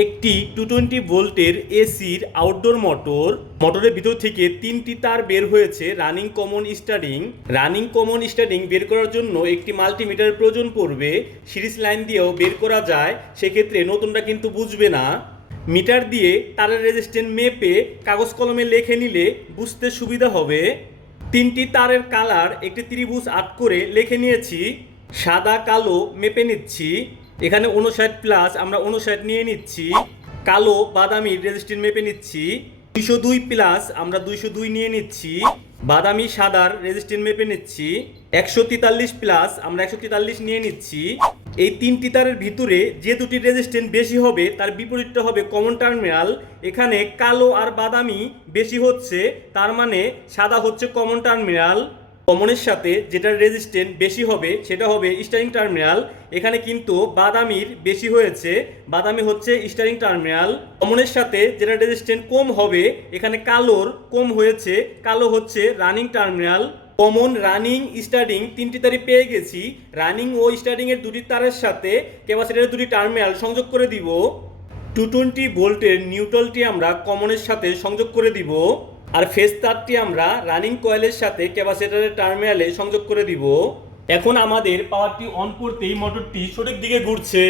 একটি two twenty ভোল্টের এসির আউটডোর মোটর মোটরের ভিতর থেকে তিনটি তার বের হয়েছে running common starting running common starting বের করার জন্য একটি মাল্টিমিটারের প্রয়োজন পড়বে। সিরিজ লাইন দিয়েও বের করা যায়। সেক্ষেত্রে নতুনটা কিন্তু বুঝবে না। মিটার দিয়ে তারের রেজিস্ট্যান্ট মেপে কাগজ কলমে লিখে নিলে বুঝতে সুবিধা হবে। তিনটি তারের কালার একটি ত্রিভুজ আট করে লিখে নিয়েছি। সাদা, কালো মেপে নিচ্ছি। এখানে উনষাট প্লাস আমরা উনষাট নিয়ে নিচ্ছি। কালো বাদামি রেজিস্ট্যান্ট মেপে নিচ্ছি। দুইশো দুই প্লাস আমরা দুইশো দুই নিয়ে নিচ্ছি। বাদামি সাদার রেজিস্ট্যান্ট মেপে নিচ্ছি। একশো তেতাল্লিশ প্লাস আমরা একশো তেতাল্লিশ নিয়ে নিচ্ছি। এই তিনটি তারের ভিতরে যে দুটি রেজিস্ট্যান্ট বেশি হবে, তার বিপরীতটা হবে কমন টার্মিনাল এখানে কালো আর বাদামি বেশি হচ্ছে, তার মানে সাদা হচ্ছে কমন টার্মিনাল কমনের সাথে যেটার রেজিস্ট্যান্ট বেশি হবে, সেটা হবে স্টারিং টার্মিনাল এখানে কিন্তু বাদামির বেশি হয়েছে। বাদামি হচ্ছে স্টারিং টার্মিনাল কমনের সাথে যেটা রেজিস্ট্যান্ট কম হবে, এখানে কালোর কম হয়েছে। কালো হচ্ছে running terminal common running starting তিনটি তারই পেয়ে গেছি। রানিং ও স্টার্টিং এর দুটি তারের সাথে ক্যাপাসিটারের দুটি টার্মিনাল সংযোগ করে দিব। টু টোয়েন্টি ভোল্টের নিউট্রালটি আমরা কমনের সাথে সংযোগ করে দিব। আর ফেস তারটি আমরা রানিং কয়েলের সাথে ক্যাপাসিটারের টার্মিনালে সংযোগ করে দিব। এখন আমাদের পাওয়ারটি অন করতেই মোটরটি সঠিক দিকে ঘুরছে।